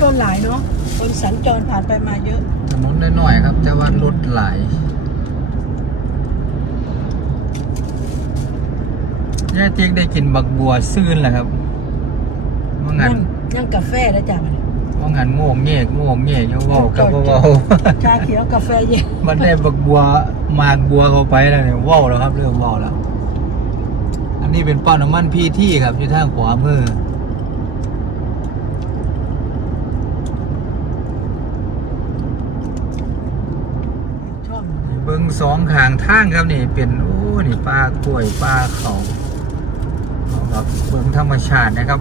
ชนหลายเนาะคนสัญจรผ่านไปมาเยอะถนนน้อยๆครับ แต่ว่ารถหลายยายเตียงได้กินบักบัวซื่นแหละครับว่างันยังยังกาแฟนะจ๊ะมันว่างันโง่งเงกโง่งเงกเยาเว้ากับเว้าชาเขียวกาแฟเย็นมันได้บักบัวหมากบัวเข้าไปแล้วเนี่ยเว้าแล้วครับเรื่องเว้าแล้ว อันนี้เป็นป้าน้ำมันพี่ที่ครับที่ทางขวามือ ชอบ เบิ้ง สองขางทางครับนี่เป็นโอ้นี่ปลากล้วยปลาเขาแบบเบิ้งธรรมชาตินะครับ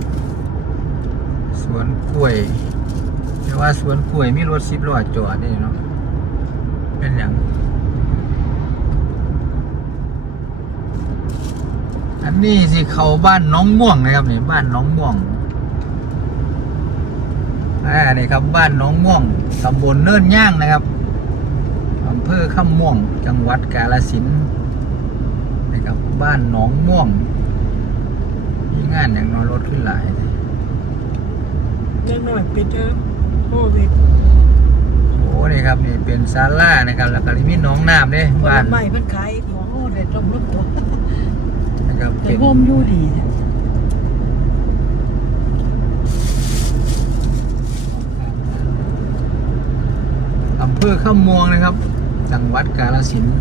สวนกล้วยแต่ว่าสวนกล้วยมีรถสิบล้อจอดนี่เนาะเป็นอย่างอันนี้สิเขาบ้านน้องม่วงนะครับนี่บ้านน้องม่วงอ่านี่ครับบ้านน้องม่วงตำบลเนินย่างนะครับ อำเภอข้ามม่วง จังหวัดกาฬสินธุ์นะครับบ้านหนองม่วง มีงานอย่างนอนรถขึ้นหลายเล็กน้อยปิดเถอะโควิดโอ้นี่ครับนี่เป็นซาล่านะครับแล้วก็มีหน้องน้ำเนี่ยผลบ้านไม้เพิ่นขายของโอ้เด็ดลมลูกตัวนะครับแต่เป็น โฮมอยู่ดีเนี่ย อำเภอข้ามม่วงนะครับ จังหวัดกาฬสินธุ์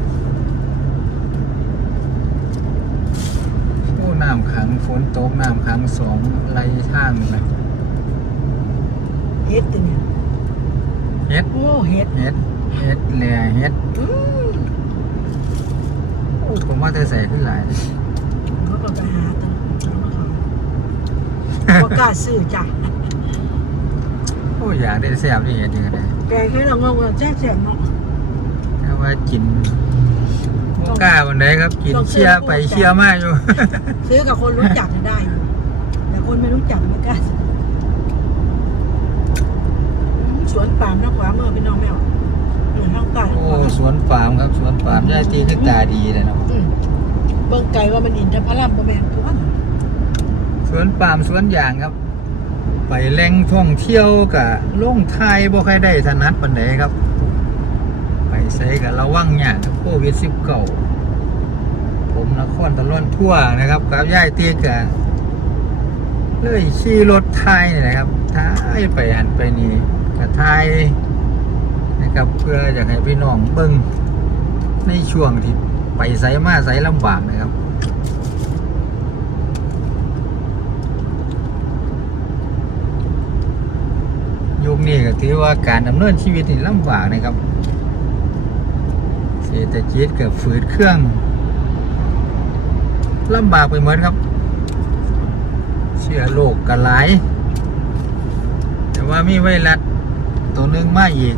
โอ้น้ำขังฝนตกน้ำขังสองไหลทางเลยเฮ็ดตัวเนี่ยเฮ็ดโอ้เฮ็ดเฮ็ดเฮ็ดแหล่เฮ็ดอืมโอ้ผมว่าเธอใส่ขึ้นหลายเลยเขาก็ไปหาตัวบ่กล้าซื้อจ้ะโอ้อยากได้แซ่บนี่เห็นจริงๆเลย แกงให้เรางงว่าแซ่บๆเนาะแต่ว่ากินโมกล้าวันไหนครับ กินต้องซื้อเชียร์ไปต้องเชียร์มาอยู่ ซื้อกับคนรู้จักจะได้อยู่แต่คนไม่รู้จักไม่กล้าซื้อสวนปาล์มนะขวามือพี่น้องไม่ออกอยู่ทางใต้โอ้สวนปาล์มครับสวนปาล์มยายตีขึ้นตาดีเลยเนาะอืมเบิ่งไก่ว่ามันอินทพลัมประแมนทุกอันสวนปาล์มสวนยางครับ ไปแหล่งท่องเที่ยวกับล่งไทยบ่ค่อยได้ถนัดปานใดครับ ไปใส่กับระวังยากกับโควิด19ผมนครตะล่อนทั่วนะครับกับยายตีกับเลยขี่รถไทยนี่นะครับท้ายไปหันไปนี่กับไทยนะครับเพื่ออยากให้พี่น้องเบิ่งในช่วงที่ไปไสมาไสลำบากนะครับ ยุ คนี้ก็ถือว่าการดำเนินชีวิตนี่ลำบากนะครับ เศรษฐกิจกับฝืดเครื่องลำบากไปหมดครับ เชื้อโรคกระหลาย แต่ว่ามีไวรัสตัวหนึงมาอีก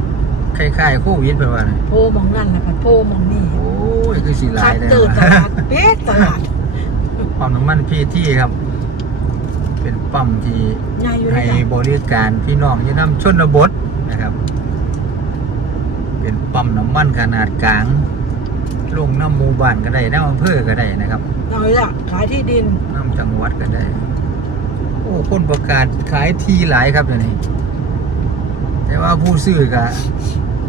คล้ายๆโควิดไปว่านะโพมองนั่นแหละค่ะโพมองนี่ โอ้ยคือสีหลาคัยดเลยตื่นตลาดเป็ดตลาดปั๊มน้ำมันพีที่ครับ เป็นปั๊มที่ใหญ่อยู่เลให้ยจ้ะบริการพี่น้องที่นำชนบทนะครับ เป็นปั๊มน้ำมันขนาดกลาง ลงน้ำหมู่บ้านก็ได้น้ำอำเภอก็ได้นะครับน้อยละขายที่ดินน้ำจังหวัดก็ได้ โอ้คนประกาศขายทีหลายครับเดี๋ยวนี้ แต่ว่าผู้ซื้อก็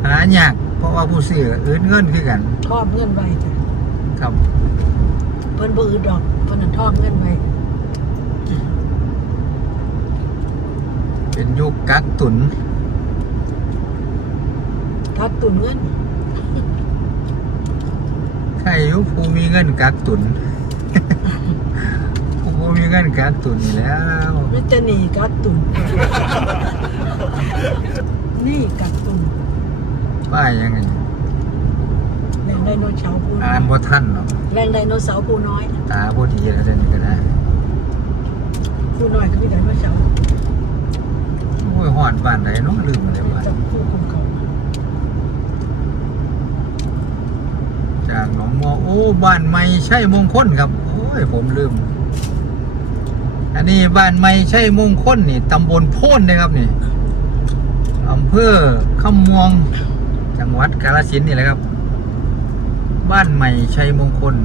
หายากเพราะว่าผู้ซื้ออื่นเงินคือกัน ทอดเงินไว้จ้ะครับ เพิ่นบ่อืดดอกเพิ่นนั่นทอดเงินไว้ เป็นยุคกักตุนทัดตุนเงินใครยุคผู้มีเงินกักตุนผู้มีเงินกักตุนนี่แหล้วมันจะหนีกัดตุนนี่กัดตุนป้ายยังไงแรงไดโนเสาร์ผู้น้อ่าอนยบ่ทันเนาะแรงไดโนเสาร์ผู้น้อย ตาบ่ดีแล้วเดี๋ยวนี้ก็ได้ผู้น้อยก็มีไดโนเสาร์โอ้ ยหอดบ้านไหนเนาะลืมอะไรบ้านจาจากหนองมัวโอ้บ้านใหม่ใช่มงคลครับ โอ้ยผมลืม อันนี้บ้านใหม่ใช่มงคลนี่ตำบลโพ้นนะครับนี่อำเภอขมวง จังหวัดกาฬสินธุ์นี่แหละครับ บ้านใหม่ชัยมงคล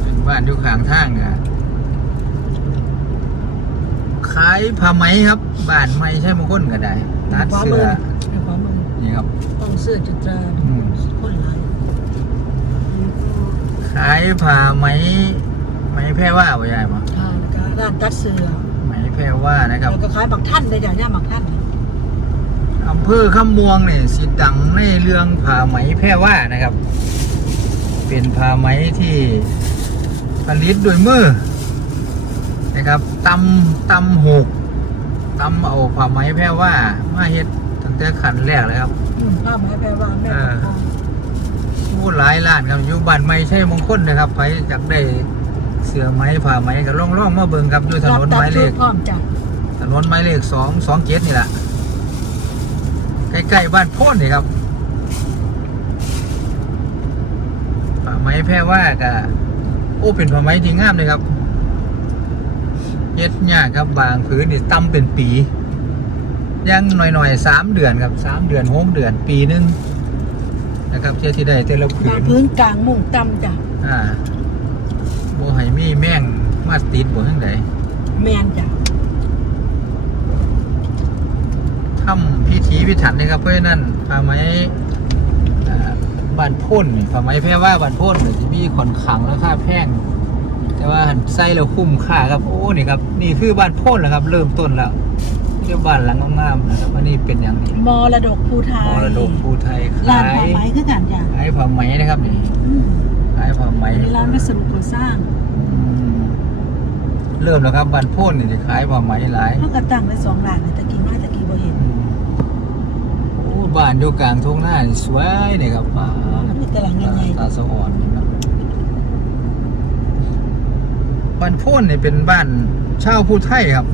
เป็นบ้านอยู่ข้างทางอะ ขขายผ้าไหมครับบ้านไม่ใช่มงคลก็ได้ตัดขวาเสื้มืออในขวามือนี่ครับ ต้องเสื้อจุดตราอืม คนหลายขายผ้าไหมไหมแพร่ว่าบ่ยายบ่ทานก็ร้านตัดเสื้อไหมแพร่ว่านะครับแล้วก็ขายบักท่านได้อย่างเนี้ยบักท่านอำเภอขมวงเนี่ยสิดังในเรื่องผ้าไหมแพร่ว่านะครับ เป็นผ้าไหมที่ผลิตด้วยมือ นะครับตำตำหกตำเอาผ้าไหมแพร่ว่ามาเฮ็ดตั้งแต่ขันแรกเลยครับอืมผ้าไหมแปลว่าแม่เออผู้หลายล้านครับอยู่บ้านไม่ใช่มงคลนะครับไปจากได้เสือไหมผ้าไหมก็ล่องล่องๆมาเบิ่งครับอยู่ถรับนนตัหดมายเลชุดขพร้อมจ้ะถนนหมายเลขสองสองเจ็ดนี่แหละใกล้ๆบ้านโพ้นนี่ครับผ้าไหมแพร่ว่ากะโอ้เป็นผ้าไหมที่งามเลยครับ เย็ดยากครับบางผืนนี่ต่ำเป็นปียังหน่อยๆสามเดือนครับสามเดือนหกเดือนปีหนึงนะครับเที่ยที่ได้แต่ละผืบางนพื้นกลางมุ่งต่ำจ้ะอ่าบ่ให้มีแม่งมาติดบ่ทั้งใดแมนจ้ะทำพิธีพิถันนะครับเพราะฉะนั้นผ้าไหมอ่าบ้านโพ่นนี่ผ้าไหมแพร่ว่าบ้านโพ่นเนี่ยจะมีขอนขังราคาแพง แต่ว่าหันไส้แล้วคุ้มค่าครับโอ้นี่ครับนี่คือบ้านโพ่นแล้วครับ เริ่มต้นแล้วเรียกบ้านหลังงามๆนะครับอันนี้เป็นอย่างนี้มรดกภูไทยมรดกภูไทยร้าขานผ้ายไหมคือกันจ้ะขายผ้าไหมนะครับนี่อืมขายผ้าไหมอันนี้ร้านวัสดุก่อสร้างอืมเริ่มแล้วครับบ้านโพ่นนี่จะขายผ้าไหมหลายเขาก็ตั้งไว้สองหลังเลยตะกี้มาตะกี้บ่เห็นโอ้บ้านอยู่กลางทุ่งนานี่สวยนี่ครับป้ามีแต่หลังใหญ่ตาสะอ่อนนี่ครั บบ้านโพ่นนี่เป็นบ้านชาวผู้ไทยครับ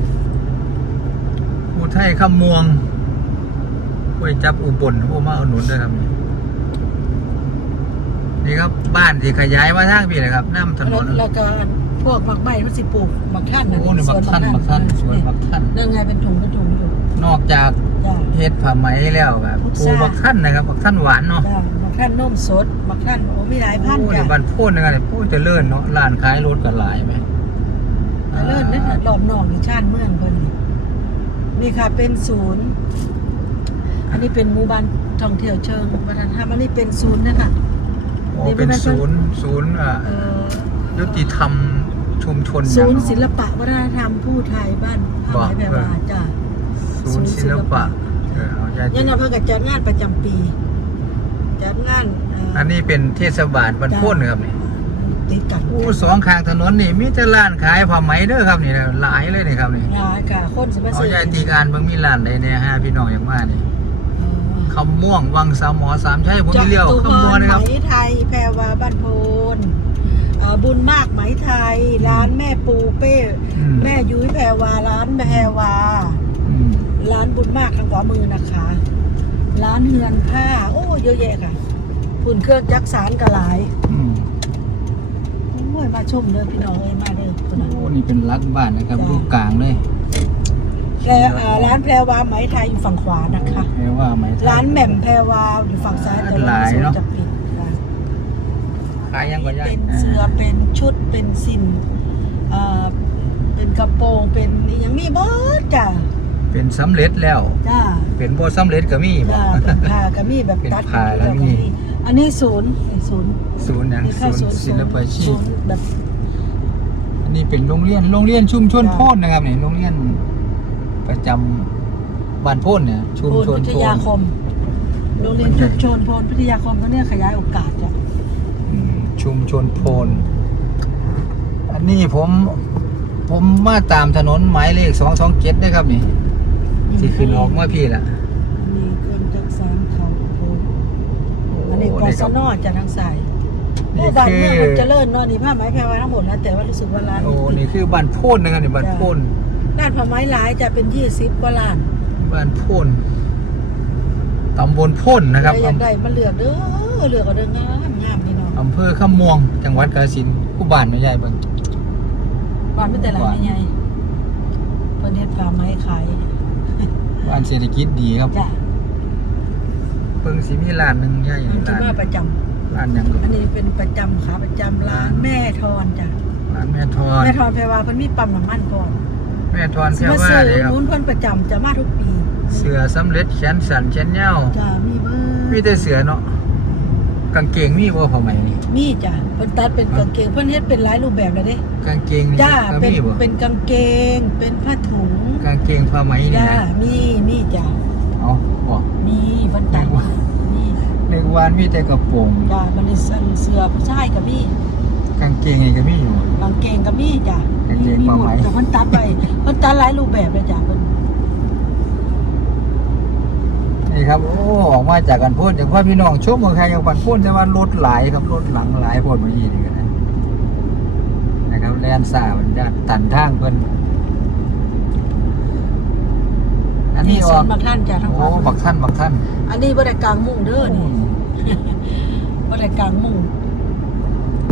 ผู้ไทยขมวงห้วยจับอุบลโอ้มาเอาหนุนด้วยครับนี่นี่ครับบ้านที่ขยายมาทางพี่นะครับน้ำถๆนนแล้วก็พวกบักใบมันสิปลูกบักท่านโอ้นี่บักท่านบักท่านสวนบักท่านนั่นไงเป็นถุงเป็นถุงอยู่นอกจากจ้ะเฮ็ดผ้าไหมแล้วแบบพุปทลูรากบักท่านนะครับบักท่านหวานเนาะจ้ะบักท่านนมสดบักท่านโอ้มีหลายพันโอ้ธุ์เดี๋จ้ะยวบ้านโพ่นนะครับเนี่ยโอ้เจะเลื่อนเนาะร้านขายรถกันหลายไหม เลิศนั่นน่ะรอบนอกอยู่ชาติเมืองเพิ่นนี่นี่ค่ะเป็นศูนย์ อันนี้เป็นหมู่บ้านท่องเที่ยวเชิงวัฒนธรรมอันนี้เป็นศูนย์นะคะโอ้เป็นศูนย์ศูนย์อ่าเอ่อยุติธรรมชุมชนศูนย์อย่างศิลปะวัฒนธรรมผู้ไทยบ้านบอหากยแบบว่าจ้ะศูนย์ศิลปะเออเอาใจยังนำเพื่อกับจัดงานประจำปีจัดงานเอันนี้เป็นเทศบาลบ้านโพ่นครับนี่ ติดกันโอ้สองข้างถนนนี่มีแต่ร้านขายผ้าไหมเด้อครับนี่นะหลายเลยนี่ครับนี่งานค่ะคนสมัยเอาซื้อใจตีการเบิ่งมีร้านใดเนี่ยฮะพี่น้องอย่างว่านี่คำม่วงวังสามหมอสามชัยผมมีเลี้ยวจตุพคำม่วงรนะครับไหมไทย แพรวาบ้านโพนเอ่อบุญมากไหมไทย ร้านแม่ปูเป้ อืมแม่ยุ้ยแพรวาร้านแพรวา อืมร้านบุญมากทางขวามือนะคะ ร้านเฮือนผ้า โอ้เยอะแยะค่ะฝุ่นเครื่องจักสารกระหลาย อืมโอ้ ยมาชมเด้อพี่น้องเอ้ยมาเด้อคุณน่ะโอ้นี่เป็นรักบ้านนะครับจ้ะรูปกลางเลยแล้วอ่าร้านแพรวาไหมไทยอยู่ฝั่งขวานะคะแปลว่าไหม ร้านแหม่มแพรวาอยู่ฝั่งซ้ายแต่หลายเนอะ จะปิดค่ะขายยังก็ย่ายเป็นเสื้อเป็นชุดเป็นสินเอ่อเป็นกระโปรงเป็นนี่ยังมีเบิดจ้ะเป็นสำเร็จแล้ว จ้าเป็นบ่สำเร็จก็มีบ่ จ้าเป็นผ้าก็มีแบบเป็นตัดผ้าแล้วมี อันนี้ศูนย์ ศูนย์ศูนย์หยังนี่ค่ะศูนย์ศิลปาชีศูพนย์แบบอันนี้เป็นโรงเรียนโรงเรียนชุมชนจ้ะโพนนะครับนี่โรงเรียนประจำบ้านโพนเนี่ยชุมโพนชนพิทโพยานคมโรงเรียนชุมชนโพนพิทยาคมเขาเนี่ยขยายโอกาสจ้ะอืมชุมชนโพนอันนี้ผมผมมาตามถนนหมายเลขสองสองเจ็ดได้ครับนี่ที่ขึ้นออกเมื่อพี่ละ อันนี้เครื่องจักสานเขาโพน อันนี้กโนี่ศครับนจะทางสายโอ้นี่บ้านคืเมืองอมันเจริญเนาะนี่ผ้าไหมแพรวาทั้งหมดนะแต่ว่ารู้สึกว่าร้านโอ้นี่คือบ้านโพนนะครับนี่บ้านโพนร้านผ้าไหมหลายจะเป็นยี่สิบกว่าร้านบ้านโพนตำบลโพนนะครับใอยากได้มาเลือกเด้อเลือกเอาเด้องามงามพี่น้องอำเภอข้ามม่วง จังหวัดกาฬสินธุ์ผู้บ้านไม่ใหญ่เบิ่งบ้านไม่แต่หลังใหญ่ๆเพิ่นเฮ็ดผ้าไหมขายบ้านเศรษฐกิจดีครับ จ้ะเบิ่งสิมีร้านหนึงใหญ่มันคิดร้านว่าประจำร้านหยังอันนี้เป็นประจำขาประจำร้านแม่ทอนจ้ะร้านแม่ทอนแม่ทอนแพรวาเพิ่นมีปั๊มน้ำมันก่อนแม่ทอนสิเพียมาว่าซื้อเลยครับ นู้นเพิ่นประจำจะมาทุกปีเสือสำเร็จแขนสันแขนยาวจ้ามีเบอมีร์แต่เสือเนาะกางเกงมีบ่พอไหมนี่มีจ้ะเพิ่นตัดเป็นกางเกงเพิ่นเฮ็ดเป็นหลายรูปแบบเลยเด้กางเกงนี่จ้าก็เป็นมีบ่เป็นกางเกง เป็นผ้าถุงกางเกงผ้าไหมนี่จ้านะมีมีจ้ะเอาบ่มีเพิ่นตัดมี ในวานมีแต่กระโปรงจ้ามันได้ใส่เสื้อผู้ชายก็มีกางเกงนี่ก็มีอยู่ กางเกงก็มีจ้ะกางเกงมีผ้าหมไหมดแต่เพิ่นตัดไปเพิ่นตัดหลายรูปแบบเลยจ้ะเพิ่นนี่ครับ โอ้ ออกมาจากกันพูดจากพ่อพี่น้องชมเมืองไทยอย่างบันพูดแต่ว่ารถหลายครับรถหลังหลายพดมายี่นี่กันนะนะครับแลนซ่ามันจะตันทางเพิ่น อันนี้สอวอนกบางท่านจ้ะทั้งโอ้วันบักท่านบักท่านอันนี้บ่ได้กลางมุ้งเด้อนี่บ่ได้กลางมุ้ง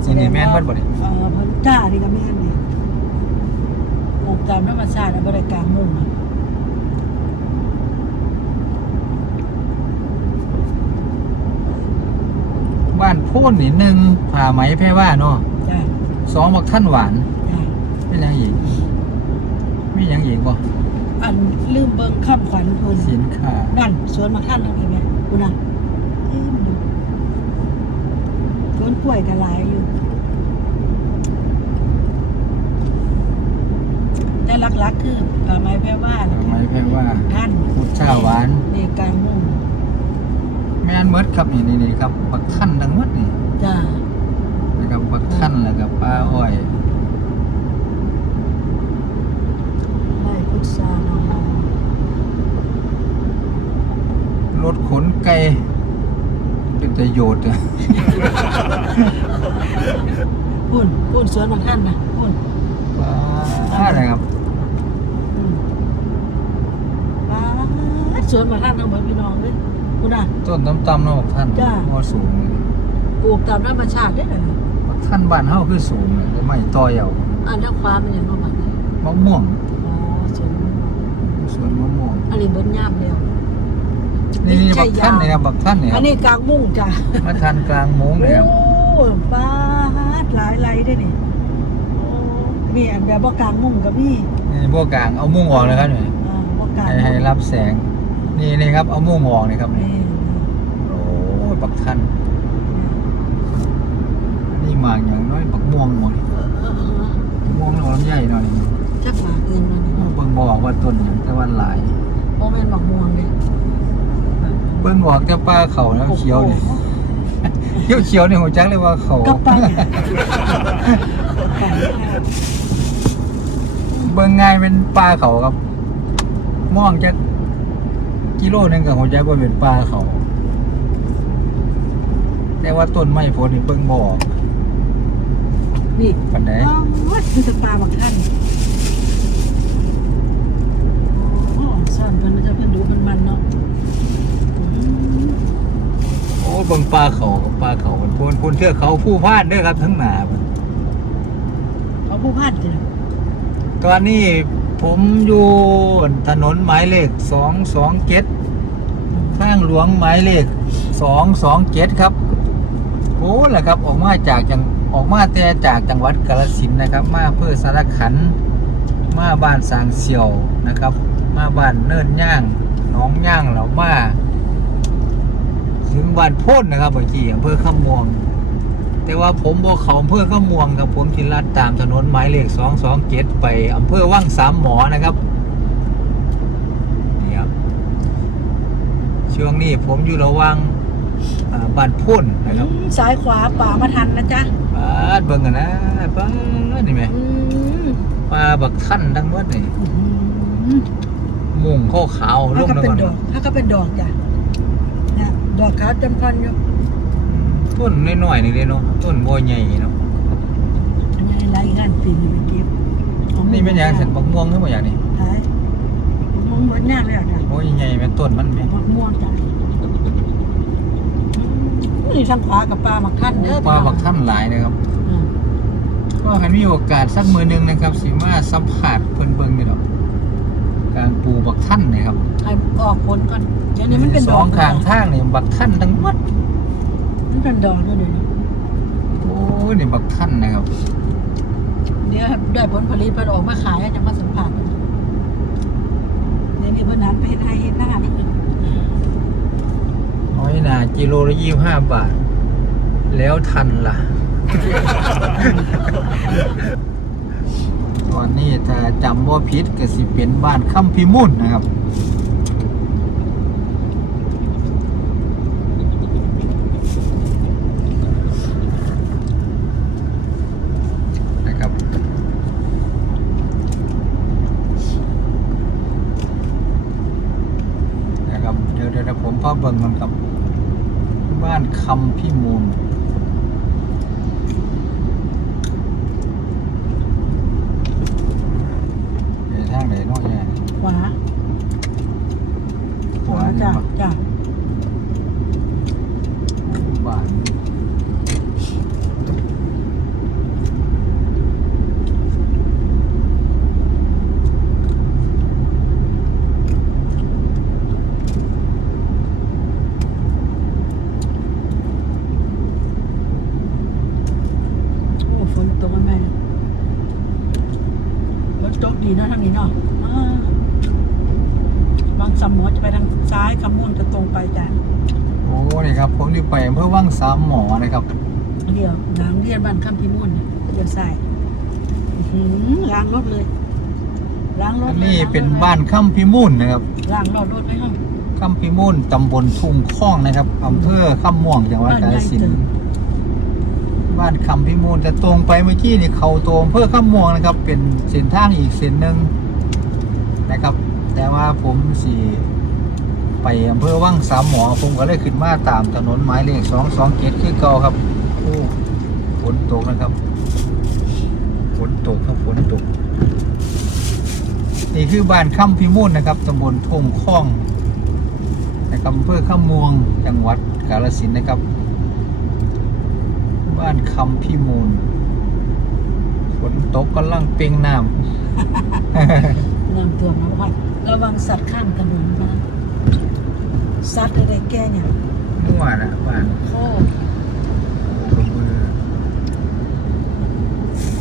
สินี่แม่นเพิ่นบ่นี่เออเพิ่นจ้านี่ก็แม่นนี่ปลูกตามธรรมชาติอะบ่ได้กลางมุ้งอะบ้านพูนนี่หนึ่งผ่าไหมแพร่ว่าเนาะจ้ะสองบักท่านหวานจ้ะเป็นหยังอีกมีหยังอีกบ่ อันลืมเบิ่งคำขวัญเพิ่นสินค้านั่นสวนมะขามตรงนี้แม่กูน่ะเต็มอยู่สวนกล้วยก็หลายอยู่ แต่หลักๆคือป่าไม้แพร่ว่าผ่าไหมแพร่ว่าท่านพุทธาหวานในกลางมุ้งแม่นเมดครับนี่นี่นี่ครับบักท่านทั้งหมดนี่จ้านะครับบักท่านแล้วก็ปลาอ้อย ไร่พุทธาน้องรถขนไก่เป็นประโยชน์อะพุ่นพุ่นสวนมะขามนะพุ่นปลาอะไรครับอืมว้าสวนมะขามทั้งหมดพี่น้องเลยกูน่ะต้นต่ำๆเนาะบักท่านจ้าพอสูงปลูกตามธรรมชาติได้เลยบักท่านบ้านเฮาคือสูงเลยแต่ไม่ต่อยเอาอันนั้นความเป็นอย่างประมาณนี้มะม่วงอ๋อ สวนสวนมะม่วงอันนี้เบิ้ยามแล้วนี่นี่ใช่บักท่านยาวเนี่ยครับบักท่านเนี่ยคอัรันบนี้กลางมุ่งจ้ะมาทานกลางโมงเลยครับโอ้ป้าดหลายไรได้นี่โอ้นี่อันแบบว่ากลางมุ่งกับพี่นี่พวกกลางเอามุ่งออกเลยครับเนี่ยอ่าว่ากลางให้ให้รับแสง นี่นี่ครับเอามุ่งออกนี่ครับนี่โอ้ยบักท่านนี่หมากอย่างน้อยบักม่วงหมดเออเออเออม่วงน้ำใหญ่หน่อย บิ่งบอกว่าต้นอย่างแต่ว่าหลายโอ้แม่นหมากม่วงเลยเบิ่งบอกแต่ปลาเขาแล้วเขียวนี่เขียวเขียวๆนี่หัวจักเลยว่าเขากับปังอะเบิ่งง่ายเป็นปลาเขาครับมองจะกิโลหนึงกับหัวจักว่าเป็นปลาเขา แต่ว่าต้นไม้ผลนี่เบิ่งบอกนี่ปันไดอ๋อคือจะปลาบางท่านโอ้ซ่อนเพิ่นจะเพิ่นดูมันมันเนาะอืม โอ้ เบิ่งปลาเขาปลาเขามันพูนพูนเทือกเขาผู้พานเด้อครับทั้งหนาเขาผู้พานจ้ะตอนนี้ผมอยู่ถนนหมายเลขสองสองเจ็ดทางหลวงหมายเลขสองสองเจ็ดครับโอ้แหละครับ ออกมาจากจังออกมาแต่จากจังหวัดกาฬสินธุ์นะครับ มาเพื่อสารขันธ์มาบ้านสางเสี่ยวนะครับ มาบ้านเนินย่างหน้องย่างเรามา ถึงบ้านโพ้นนะครับเมื่อกี้อำเภอขมวง แต่ว่าผมบ่เขาอำเภอขมวงครับผมที่ลัดตามถนนหมายเลขสองสองเจ็ดไปอำเภอว่างสามหมอนะครับนี่ครับช่วงนี้ผมอยู่ระหว่างอ่าบ้านโพ้นนะครับอืมซ้ายขวาป่ามาทันนะจ๊ะป้าดเบิ่งกันนะป้าดนี่ไหมอืมปลาบักท่านทั้งหมดนี่ อื้อหือมุงข้าวขาวลถ้างก็แล้วเป็นกันดอกถ้าก็เป็นดอกจ้ะเนี่ย ดอกขาวจำพันอยู่ต้นน้อยๆนี่เลยเนาะต้นบัวใหญ่เนาะอันนี้ไล่งานปีนี้ไปเก็บอานี่เป็นหยังสันบักม่วงหรือเปล่าอย่างนี้หายมองเหมือนยากเลยอะจ้ะบัวใหญ่ๆแม่นต้นมันแม่มะม่วงจ้ะอืมนี่ทางขวากับปลาหมักท่านเด้อปลาบักท่านหลายนะครับอืมก็ให้มีโอกาสสักมือหนึงนะครับสิมาสัมผัสเพิ่นเบิ่งนี่ดอก การปูบักท่านเนี่ยครับให้ออกผลก่อนเดี๋ยวนี้มันเป็นสดอองกข้างทางเนี่ยบักท่านทั้งหมดมันเป็นดอกด้วยเดี๋ยนี้โอ้ยเนี่ยบักท่านนะครับเดี๋ยวได้ผลผลิตไปออกมาขายจะมาสัมผัสเดี๋ยวนี้เพิ่นนันไปให้หน้าน้อยนากิโลละยี่ห้าบาท แล้วทันล่ะ อนนี้ถ้าจำว่าพิษก็สิเป็นบ้านค่ำพิมุนนะครับ นะครับ เดี๋ยวเดี๋ยวผมพาเบิ่งมันครับ บ้านคำพิมูล ไปทางไหนเนาะเนี่ย ขวา ขวานี่ จ้ะ บ่ จ้ะ บ้านโอ้ฝนตกแม่เลยฝนตกดีเนาะทางนี้เนาะอ่าบางสำหมอจะไปทางซ้ายคำม่วนจะตรงไปจ้ะ โอ้นี่ครับ ผมที่ไปอำเภอว่างสามหมอนะครับ เดี๋ยวหลังเรียนบ้านคำพิมุนเนี่ยเดี๋ยวใส่อื้อหือล้างรถเลยล้างรถ อัน ลย นี้ ล้งรถ เป็นลยบ้านค่ำพิมูลนะครับล้างรถรถไหมห้องค่ำพิมูลตำบลทุ่งข้องนะครับอำเภอค่ำม่วงจังหวัดกาฬสินธุ์บ้านคำพิมูลจะตรงไปเมื่อกี้นี่เขาตรงอำเภอข้ามม่วงนะครับ เป็นเส้นทางอีกเส้นหนึ่งนะครับ แต่ว่าผมสีไปอำเภอว่างสามหมอผมก็เลยขึ้นมาตามถนนหมายเลขสองสองเกตคือเก่าครับโอ้ฝนตกนะครับฝนตกครับฝนตก นี่คือบ้านค่ำพิมูลนะครับตำบลทุ่งข้องนะครับอำเภอข้ามม่วงจังหวัดกาฬสินธุ์นะครับ บ้านคำพิมูลฝนตกกำลังเปร่งน้ำ น้ำท่วมนะพ่อยระวังสัตว์ข้างถนนนะสัตว์อะไรแก่เนี่ยมั่วนะบ้านโคกระบือ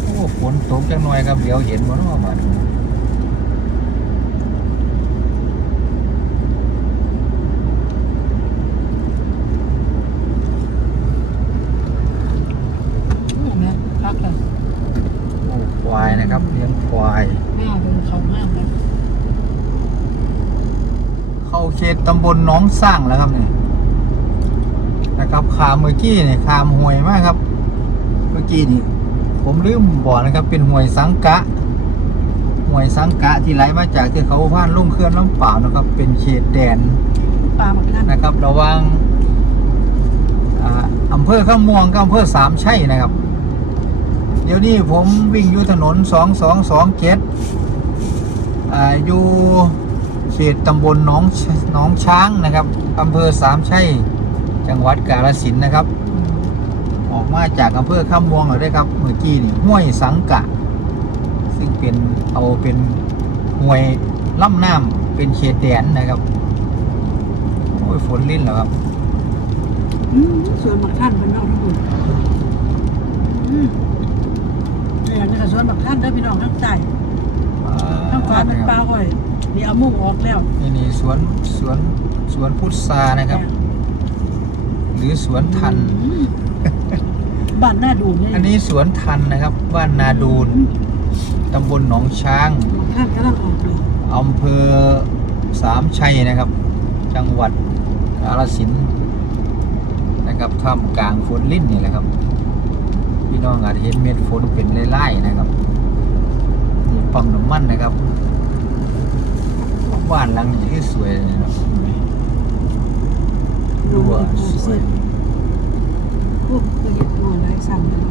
โอ้ฝนตกจังหน่อยครับเดี๋ยวเห็นบ่เนาะบ้าน อืมแม่พักเลย โอ้ควายนะครับเลี้ยงควาย แม่เดินเขาห้ามเลย เข้าเข ตตำบลหน้องสร้างแล้วครับนี่นะครับขามเมื่อกี้นี่ขามห่วยมากครับ เมื่อกี้นี่ผมลืมบอกนะครับ เป็นห่วยสังกะห่วยสังกะที่ไหลมาจากที่เขาผ่านลุ่มเคลื่อนลำเปล่าวนะครับ เป็นเขตแดนปลาหมดนั่นนะครับ ระหว่างอ่าอำเภอข้ามม่วงกับอำเภอสามชัยนะครับ เดี๋ยวนี้ผมวิ่งอยู่ถนนสองสองสองเจ็ดอยู่ เขตตำบลหน้องหน้องช้างนะครับอำเภอสามชัยจังหวัดกาฬสินธุ์นะครับ ออกมาจากอำเภอข้ามม่วงเลยครับเมื่อกี้นี่ห้วยสังกะ ซึ่งเป็นเอาเป็นห้วยล่ำน้ำเป็นเขตแดนนะครับโอ้ยฝนลิ้นเหรอครับอืมส่วนบักท่านเป็นน้องทั้งหมดอืมเนี่ยนี่ค่ะส่วนบักท่านเด้อพี่น้องทั้งใจทั้งขวาเป็นปลาหอย นี่เอามุ่งออกแล้วนี่นี่สวนสวนสวนพุทรานะครับ หรือสวนทันอืมบ้านหน้าดูนี่อันนี้สวนทันนะครับ บ้านนาดูนตำบลหนองช้างบักท่านกำลังออกดอกอำเภอสามชัยนะครับ จังหวัดกาฬสินธุ์นะครับท่ามกลางฝนลิ้นนี่แหละครับ พี่น้องอาจจะเห็นเม็ดฝนเป็นไล่ๆนะครับนี่ปั๊มน้ำมันนะครับ บ้านหลังนี้ที่สวยเลยนะครับดูว่าสวยพวกเคยเห็นตัวอะไรสั่งเลย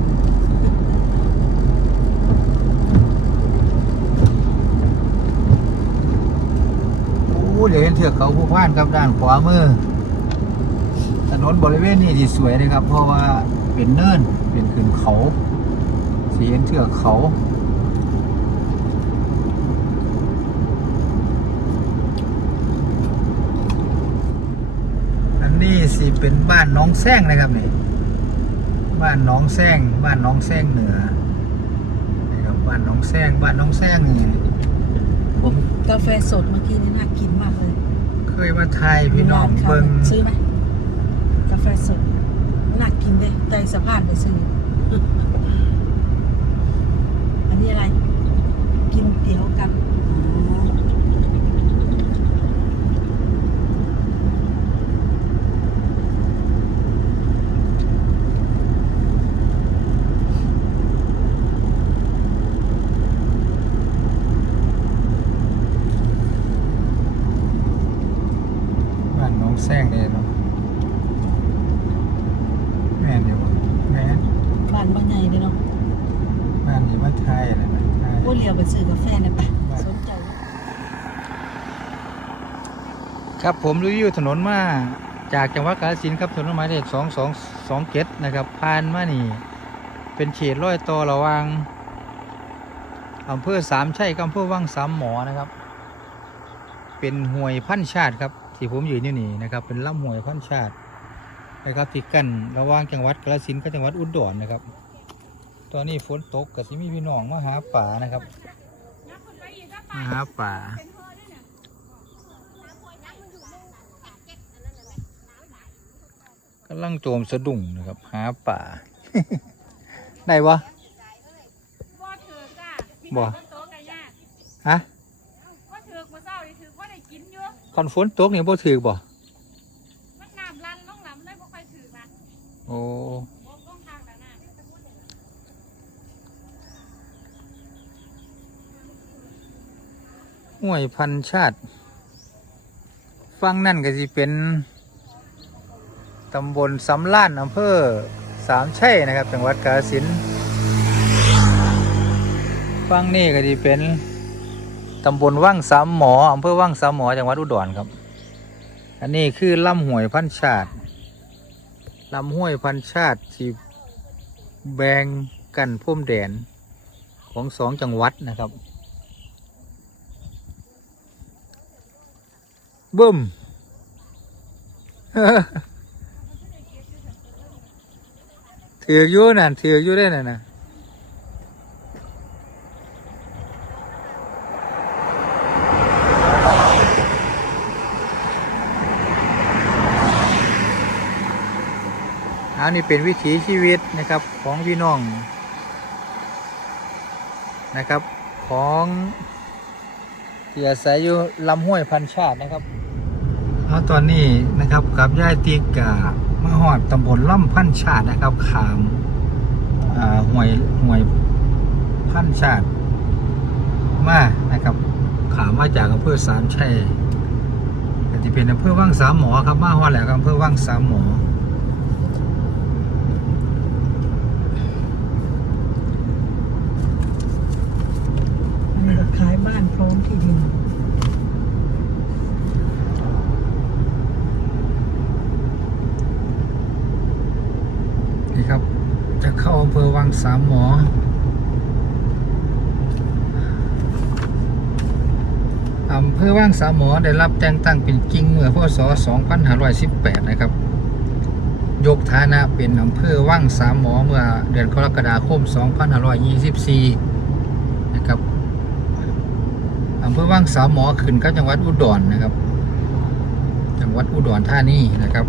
โอ้เดี๋ยวเห็นเทือกเขาผู้พานครับด้านขวามือ ถนนบริเวณนี้ที่สวยเลยครับ เพราะว่าเป็นเนินเป็นขึ้นเขาสีเห็นเทือกเขา อันนี้ สิเป็นบ้านน้องแซงนะครับนี่บ้านน้องแซงบ้านน้องแซงเหนือนะครับบ้านน้องแซงบ้านน้องแซงนี่พวกกาแฟสดเมื่อกี้นี่น่ากินมากเลย เคยมาไทยพี่น้องร้าข้าวเบิงซื้อไหมกาแฟสดน่ากินเลยใจสะพานไปซื้ออันนี้อะไร กินเตี๋ยวกันอ๋อ บ้านน้อง แซงเลยเนาะแม่นเดี๋ยวบ่แม่นบ้านบางใหญ่เลยเนาะบ้านนี้มาไทยเลยนะไทย ว่าเรียวไปซื้อกาแฟหนะปะสนใจไหมครับผมรีวิวถนนมาจากจังหวัดกาฬสินธุ์ครับถนนหมายเลขสองสองสองเจ็ดนะครับผ่านมานี่ เป็นเขตร้อยต่อระหว่างอำเภอสามชัยกับอำเภอวังสามหมอนะครับ เป็นห่วยพันชาติครับ ที่ผมอยู่นี่นี่นะครับ เป็นลำห่วยพันชาตินะครับที่กันระหว่างจังหวัดกาฬสินธุ์กับจังหวัดอุดรนะครับ ตอนนี้ฝนตกกับสิมีพี่น้องมาหาป่านะครับมาหาป่ากำลังโจมสะดุ้งนะครับ หาป่า ได้วะบ่ถือกฮะ บ่ถือบ่เศร้านี่ถือบ่ได้กินอยู่ คอนฝนตกนี่บ่ถือบ่มันน้ำลันลงหลำเลยบ่ค่อยถือมาโอ้บ่ลงทางแล้วนะห่วยพันชาติฟังนั่นก็สิเป็นตำบลสำล้านอำเภอสามชัยนะครับ จังหวัดกาฬสินธุ์ฟังนี่ก็สิเป็น ตำบลว่างสามหมออำเภอว่างสามหมอจังหวัดอุดรครับ อันนี้คือลำห้วยพันชาติลำห้วยพันชาติที่แบ่งกันพุ่มแดนของสองจังหวัดนะครับบึ้มถืออยู่นั่นถืออยู่ได้นั่นนะ อันนี้เป็นวิถีชีวิตนะครับของพี่น้องนะครับของที่อาศัยอยู่ลำห้วยพันชาตินะครับเอาตอนนี้นะครับกับย่ายตีกามาหอดตำบลล่ำพันชาตินะครับขามห่วยห่วยพันชาติมานะครับขามมาจากอำเภอสามชัยก็จะเป็นอำเภอว่างสามหมอครับมาหอดแหล้วก็อำเภอว่างสามหมอ อันนี้ก็ ขายบ้านพร้อมที่ดินนี่ครับ จะเข้าอำเภอวังสามหมออำเภอว่างสามหมอได้รับแต่งตั้งเป็นกิ่งเมื่อพศ 2518 นะครับ ยกฐานะเป็นอำเภอว่างสามหมอเมื่อเดือนกรกฎาคม 2524 นะครับ อำเภอว่างสามหมอขึ้นก็จังหวัดอุดรนะครับ จังหวัดอุดรธานีนะครับ